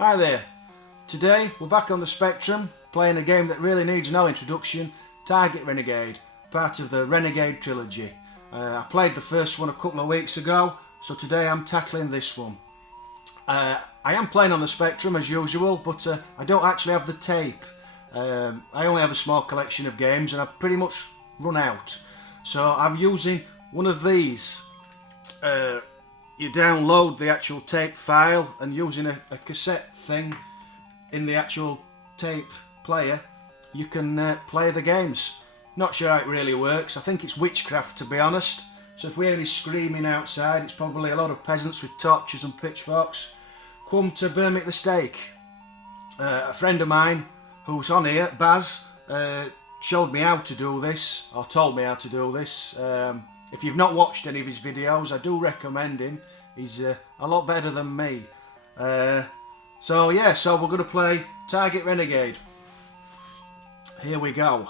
Hi there. Today we're back on the Spectrum playing a game that really needs no introduction, Target Renegade, part of the Renegade trilogy. I played the first one a couple of weeks ago, so today I'm tackling this one. I am playing on the Spectrum as usual, but I don't actually have the tape. I only have a small collection of games and I've pretty much run out. So I'm using one of these. You download the actual tape file and using a cassette thing in the actual tape player, you can play the games. Not sure how it really works. I think it's witchcraft, to be honest. So if we hear any screaming outside, it's probably a lot of peasants with torches and pitchforks come to burn me at the stake. A friend of mine who's on here, Baz, showed me how to do this, or told me how to do this. If you've not watched any of his videos, I do recommend him. He's a lot better than me. So we're going to play Target Renegade. Here we go.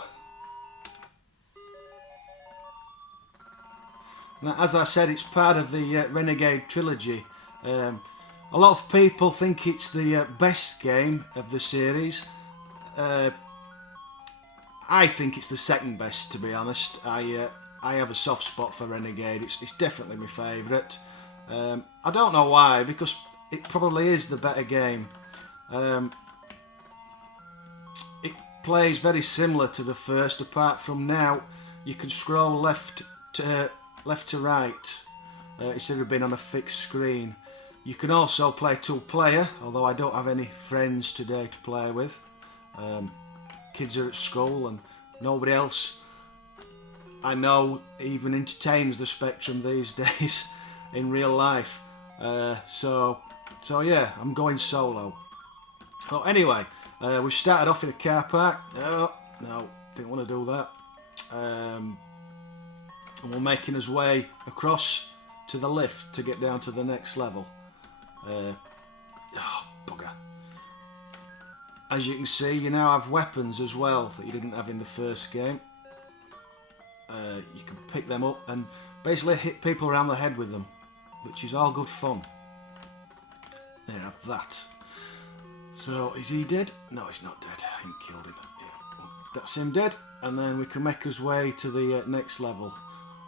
Now, as I said, it's part of the Renegade trilogy. A lot of people think it's the best game of the series. I think it's the second best, to be honest. I have a soft spot for Renegade. It's definitely my favourite. I don't know why, because it probably is the better game. It plays very similar to the first, apart from now you can scroll left to right instead of being on a fixed screen. You can also play two-player, although I don't have any friends today to play with. Kids are at school and nobody else I know even entertains the Spectrum these days in real life. So yeah, I'm going solo. Well, anyway, we've started off in a car park. No, didn't want to do that. And we're making us way across to the lift to get down to the next level. Bugger. As you can see, you now have weapons as well that you didn't have in the first game. You can pick them up and basically hit people around the head with them, which is all good fun. There, have that. So, is he dead? No, he's not dead. I ain't killed him. Yeah. That's him dead. And then we can make us way to the next level.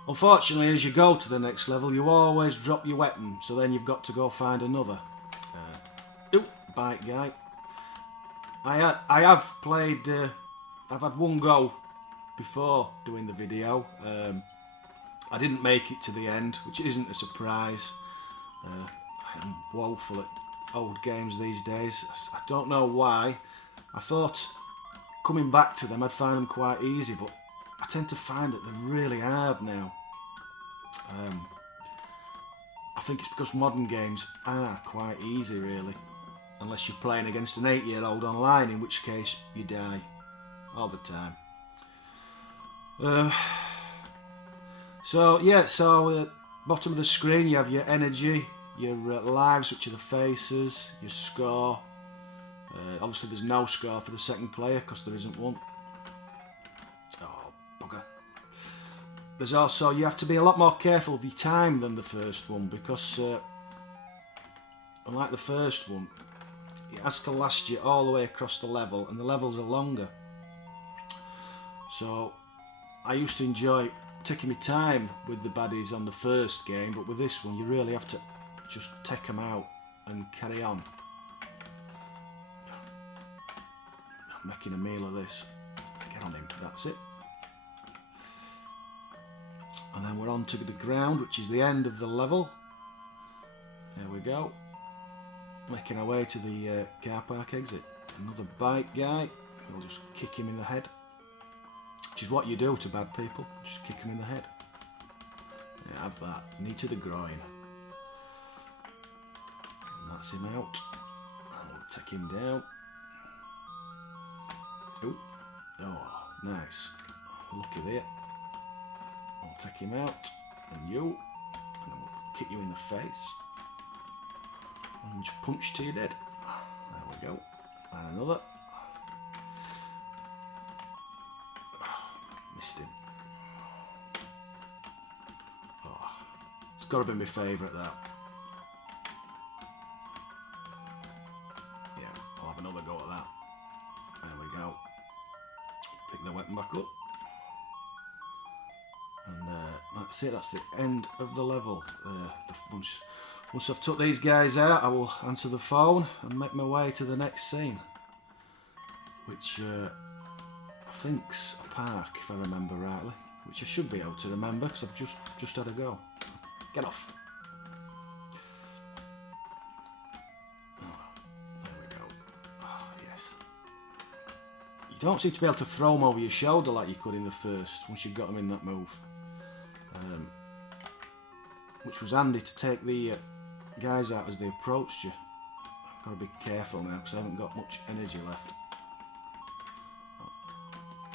Unfortunately, as you go to the next level, you always drop your weapon, so then you've got to go find another. Bite guy. I have played, I've had one go before doing the video. I didn't make it to the end, which isn't a surprise. I am woeful at old games these days. I don't know why. I thought coming back to them I'd find them quite easy, but I tend to find that they're really hard now. I think it's because modern games are quite easy, really. Unless you're playing against an 8-year-old online, in which case you die all the time. Bottom of the screen you have your energy, your lives, which are the faces, your score. Obviously there's no score for the second player because there isn't one. Oh, bugger. There's also, you have to be a lot more careful of your time than the first one, because unlike the first one, it has to last you all the way across the level, and the levels are longer. So I used to enjoy taking my time with the baddies on the first game, but with this one you really have to just take them out and carry on. I'm making a meal of this. Get on him, that's it. And then we're on to the ground, which is the end of the level. There we go. Making our way to the car park exit. Another bike guy. We'll just kick him in the head. Which is what you do to bad people. Just kick them in the head. Yeah, have that. Knee to the groin. And that's him out. And we'll take him down. Ooh. Oh, nice. Looky there. I'll take him out. And you. And then we'll kick you in the face. And just punch to your dead. There we go. And another. Missed him. Oh, it's got to be my favourite, that. another go at that. There we go. Pick the weapon back up. And that's it, that's the end of the level. Once I've took these guys out, I will answer the phone and make my way to the next scene. Which I think's a park, if I remember rightly. Which I should be able to remember, because I've just had a go. Get off. You don't seem to be able to throw them over your shoulder like you could in the first, once you got them in that move. Which was handy to take the guys out as they approached you. I've got to be careful now because I haven't got much energy left.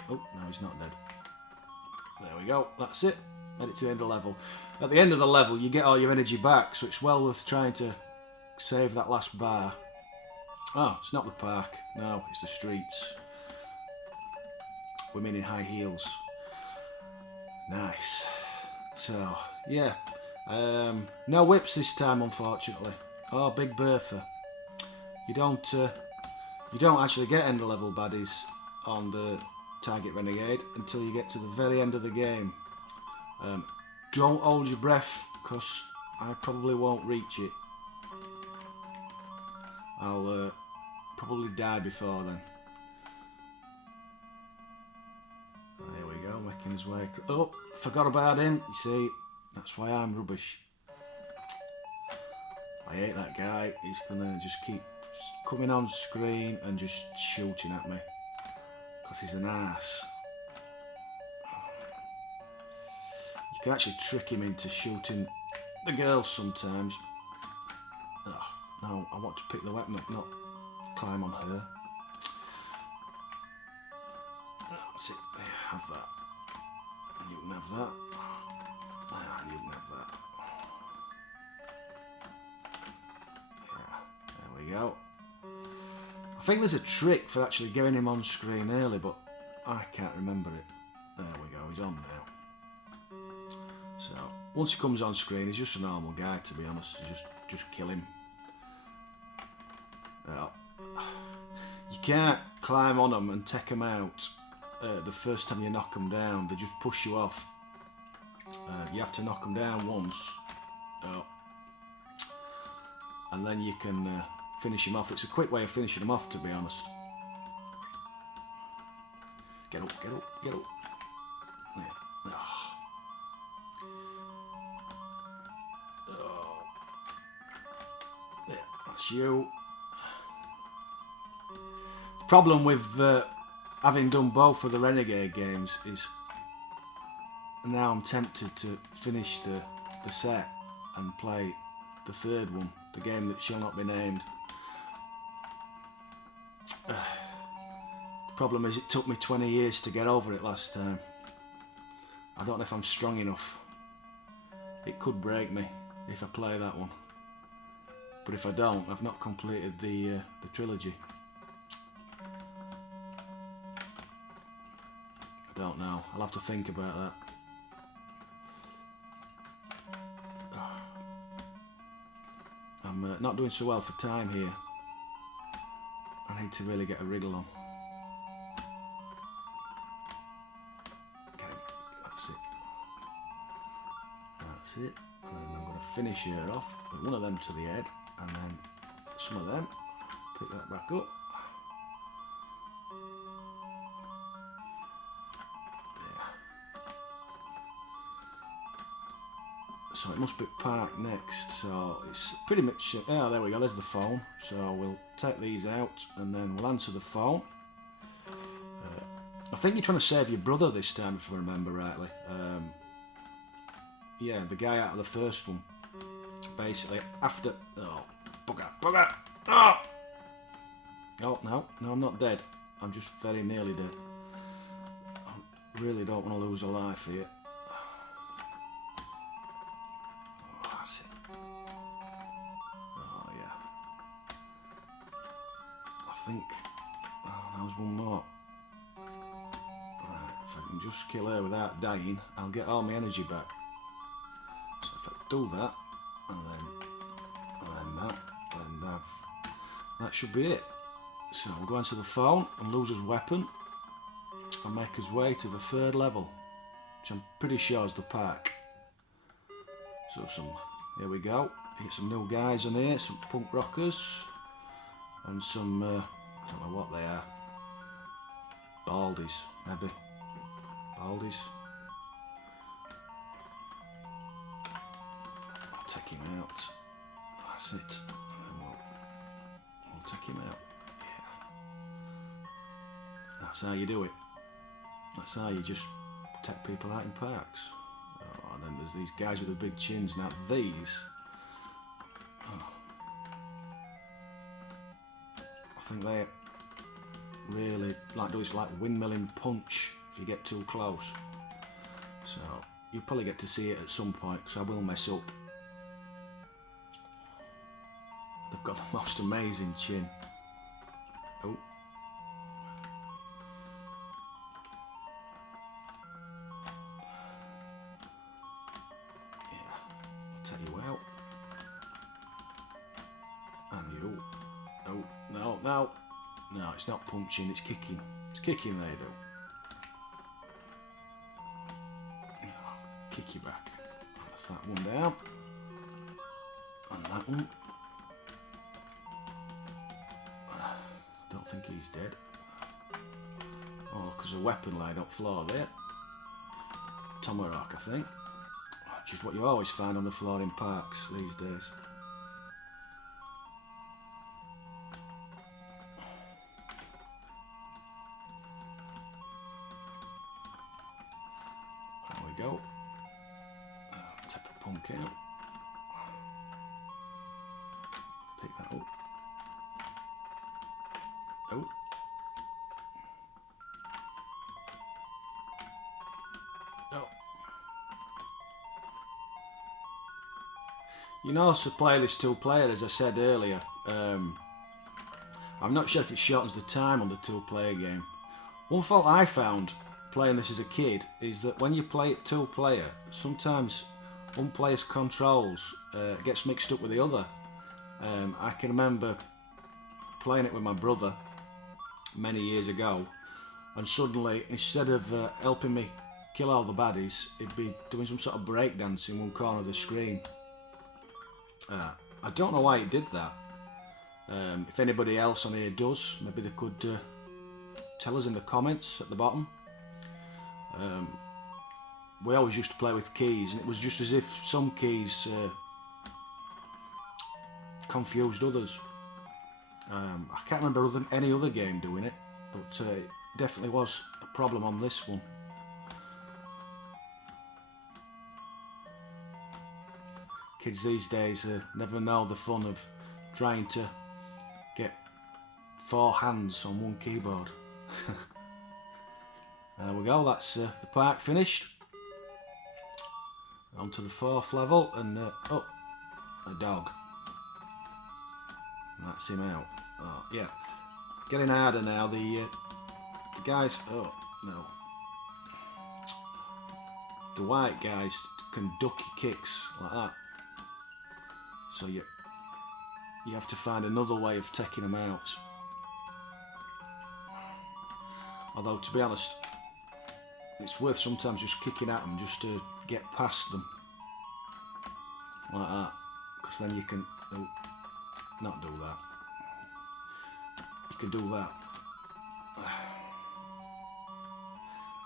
Oh, no, he's not dead. There we go, that's it. Head it to the end of the level. At the end of the level, you get all your energy back, so it's well worth trying to save that last bar. Oh, it's not the park. No, it's the streets. Women in high heels. Nice. So, yeah. No whips this time, unfortunately. Oh, Big Bertha. You don't actually get end of level baddies on the Target Renegade until you get to the very end of the game. Don't hold your breath, because I probably won't reach it. I'll probably die before then. There we go, making his way. Oh, forgot about him. You see, that's why I'm rubbish. I hate that guy. He's gonna just keep coming on screen and just shooting at me, because he's an ass. You can actually trick him into shooting the girls sometimes. Oh, no, I want to pick the weapon up, not climb on her. That's it. Have that. And you can have that. And you can have that. Yeah, there we go. I think there's a trick for actually getting him on screen early, but I can't remember it. There we go, he's on now. So, once he comes on screen, he's just a normal guy, to be honest. Just kill him. Well, you can't climb on them and take them out the first time you knock them down. They just push you off. You have to knock them down once. And then you can finish him off. It's a quick way of finishing him off, to be honest. Get up, get up, get up. Yeah. Oh. Yeah, that's you. The problem with having done both of the Renegade games is now I'm tempted to finish the set and play the third one, the game that shall not be named. The problem is it took me 20 years to get over it last time. I don't know if I'm strong enough. It could break me if I play that one. But if I don't, I've not completed the trilogy. I don't know. I'll have to think about that. I'm not doing so well for time here. I need to really get a wriggle on. Okay, that's it. That's it. And then I'm going to finish her off with one of them to the head, and then some of them. Pick that back up. So it must be parked next, so it's pretty much, oh there we go, there's the phone. So we'll take these out and then we'll answer the phone. I think you're trying to save your brother this time, if I remember rightly. Yeah, the guy out of the first one. Basically, after, oh, bugger, bugger, oh! Oh, no, I'm not dead. I'm just very nearly dead. I really don't want to lose a life here. I think, oh, that was one more. Right, if I can just kill her without dying, I'll get all my energy back. So if I do that, and then that should be it. So we'll go into the phone and lose his weapon and make his way to the 3rd level, which I'm pretty sure is the park. So here we go. Get some new guys on here, some punk rockers, and some, I don't know what they are. Baldies, maybe. Baldies. I'll take him out. That's it. And then we'll take him out. Yeah. That's how you do it. That's how you just take people out in parks. Oh, and then there's these guys with the big chins. Now these, I think they really like do this like windmilling punch if you get too close. So you'll probably get to see it at some point, because I will mess up. They've got the most amazing chin. Oh. Yeah, I'll take you out. And you. Oh, no, no. No, it's not punching, it's kicking. It's kicking there, though. Kick you back. That's that one down. And that one. Don't think he's dead. Oh, because a weapon laid up floor there. Tomahawk, I think. Which is what you always find on the floor in parks these days. There we go. Take the punk out. Pick that up. Oh. Oh. You can also play this 2-player, as I said earlier. I'm not sure if it shortens the time on the 2-player game. One fault I found playing this as a kid is that when you play it 2-player, sometimes one player's controls gets mixed up with the other. I can remember playing it with my brother many years ago, and suddenly instead of helping me kill all the baddies, he'd be doing some sort of breakdance in one corner of the screen. I don't know why it did that. If anybody else on here does, maybe they could tell us in the comments at the bottom. We always used to play with keys, and it was just as if some keys confused others. I can't remember any other game doing it, but it definitely was a problem on this one. Kids these days never know the fun of trying to get 4 hands on one keyboard. There we go, that's the park finished. On to the 4th level, and oh, a dog. That's him out. Oh, yeah. Getting harder now. The guys. Oh no. The white guys can duck your kicks like that. So you have to find another way of taking them out. Although, to be honest, it's worth sometimes just kicking at them just to get past them like that, because then you can. Oh, not do that. You can do that.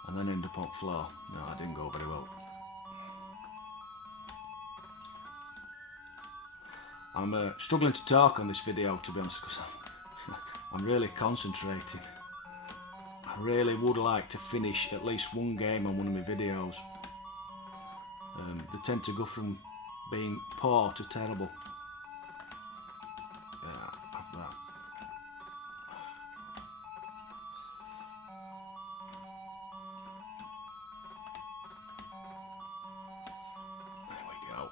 And then end up on floor. No, that didn't go very well. I'm struggling to talk on this video, to be honest, because I'm really concentrating. I really would like to finish at least one game on one of my videos. They tend to go from being poor to terrible. Yeah, have that. There we go.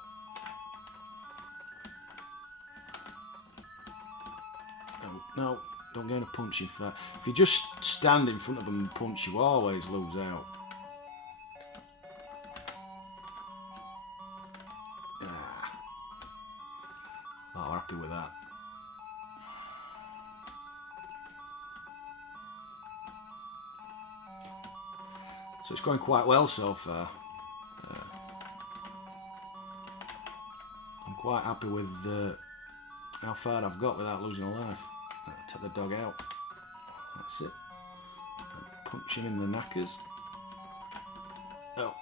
No, don't get a punching fight. If you just stand in front of them and punch, you always lose out. Oh, happy with that. So it's going quite well so far. I'm quite happy with how far I've got without losing a life. Take the dog out. That's it. And punch him in the knackers. Oh.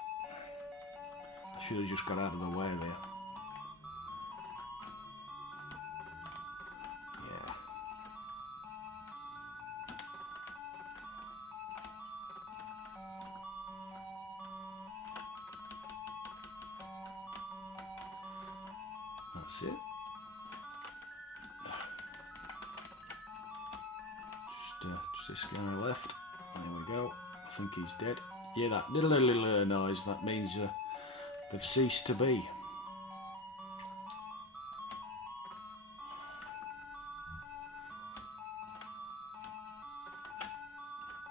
I should have just got out of the way there. Yeah. That's it. Just this guy left. There we go. I think he's dead. Yeah, that little noise, that means they've ceased to be.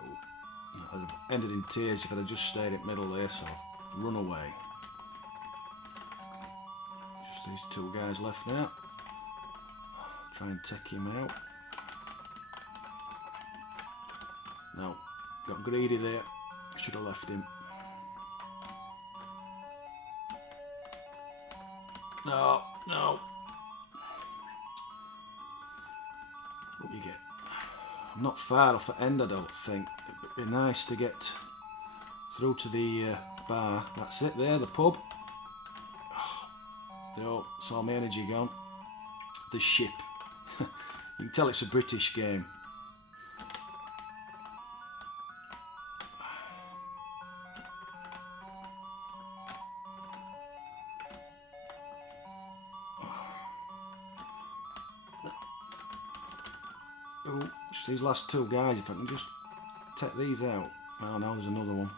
Oh, I'd have ended in tears if I'd have just stayed at middle there, so I've run away. Just these two guys left now. Try and take him out. No, got greedy there. Should have left him. No, no. What do you get? I'm not far off the end, I don't think. It'd be nice to get through to the bar. That's it there, the pub. No, it's all my energy gone. The ship. You can tell it's a British game. Oh, just these last two guys, if I can just take these out. Oh no, there's another one.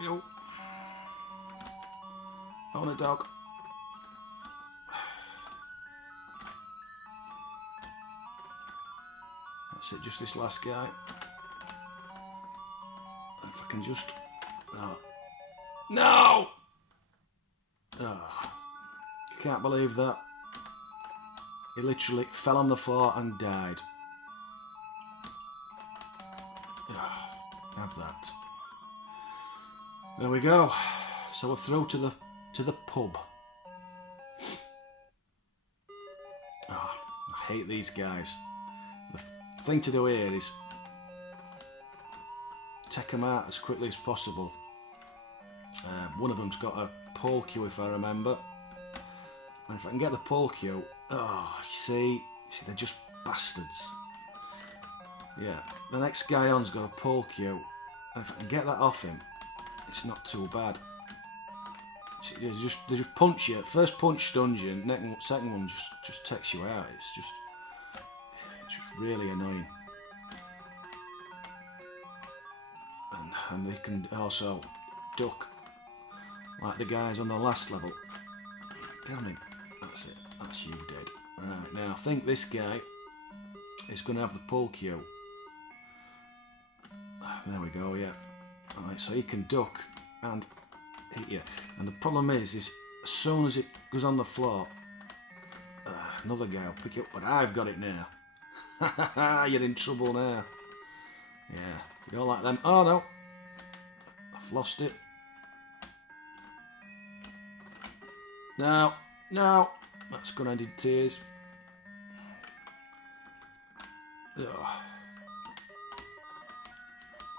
Yo. On a dog. That's it, just this last guy. If I can just... Oh. No! Oh. Can't believe that. He literally fell on the floor and died. Oh, have that. There we go. So we're through to the pub. Oh, I hate these guys. The thing to do here is take them out as quickly as possible. One of them's got a pole cue, if I remember. And if I can get the pole cue, oh, see, they're just bastards. Yeah, the next guy on's got a pole cue, and if I can get that off him, it's not too bad. They just punch you. First punch stuns you, and second one just takes you out. It's just really annoying. And they can also duck like the guys on the last level. Damn him. That's it. That's you dead. Right, now I think this guy is going to have the pole cue. There we go, yeah. Alright, so he can duck and hit you. And the problem is as soon as it goes on the floor, another guy will pick it up, but I've got it now. You're in trouble now. Yeah, you don't like them. Oh no, I've lost it. No, no, that's gonna end in tears. Ugh.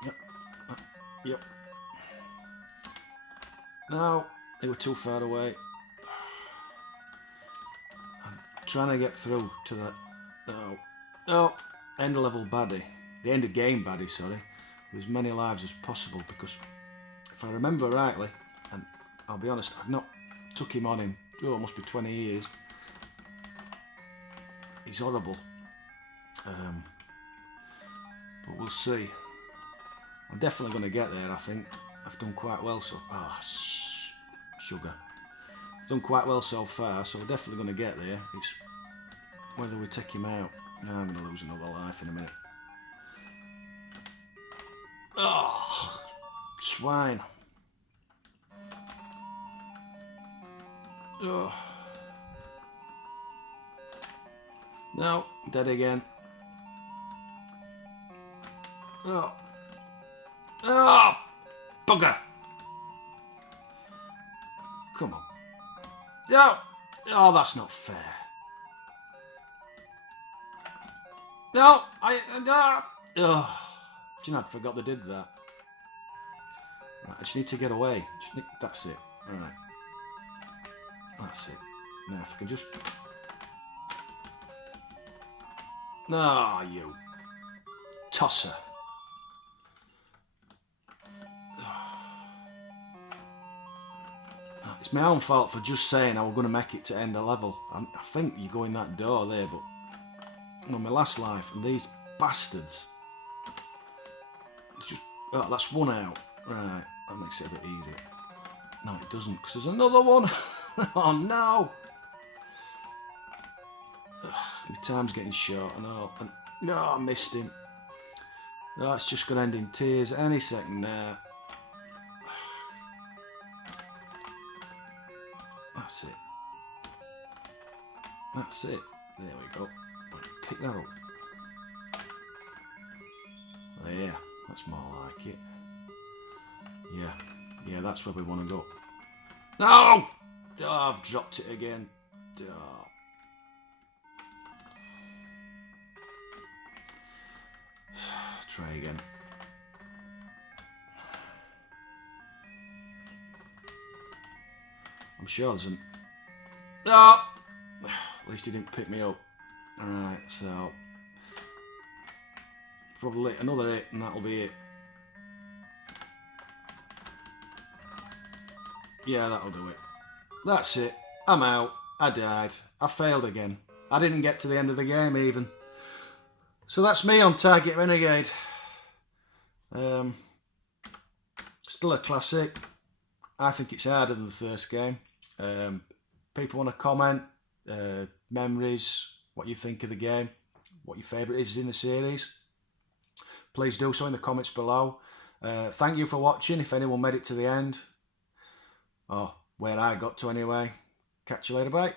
Yep, yep. No, they were too far away. I'm trying to get through to that. No, no, end of level baddie. The end of game baddie, sorry. With as many lives as possible, because if I remember rightly, and I'll be honest, I've not took him on in, it must be 20 years. He's horrible. But we'll see. I'm definitely going to get there, I think. I've done quite well so... Ah, sugar. I've done quite well so far, so we're definitely going to get there. It's whether we take him out. No, I'm going to lose another life in a minute. Oh, swine. Oh. No, I'm dead again. Oh. Oh, bugger. Come on. No. Oh, that's not fair. No, no. Oh. Do you know, I forgot they did that. Right, I just need to get away. That's it. Alright. That's it. Now, if I can just... Ah, you tosser. It's my own fault for just saying I was going to make it to end a level. I think you go in that door there, but... On my last life, and these bastards... It's just... Oh, that's one out. Right, that makes it a bit easier. No, it doesn't, because there's another one. Oh, no! Ugh, my time's getting short, and all. And, no, I missed him. No, it's just going to end in tears any second now. That's it. That's it. There we go. Pick that up. There, that's more like it. Yeah, that's where we want to go. No! Oh, I've dropped it again. Oh. Try again. I'm sure there's an... No! At least he didn't pick me up. Alright, so... Probably another hit and that'll be it. Yeah, that'll do it. That's it. I'm out. I died. I failed again. I didn't get to the end of the game even. So that's me on Target Renegade. Still a classic. I think it's harder than the first game. People want to comment, memories, what you think of the game, what your favourite is in the series. Please do so in the comments below. Thank you for watching, if anyone made it to the end. Or where I got to anyway. Catch you later, bye.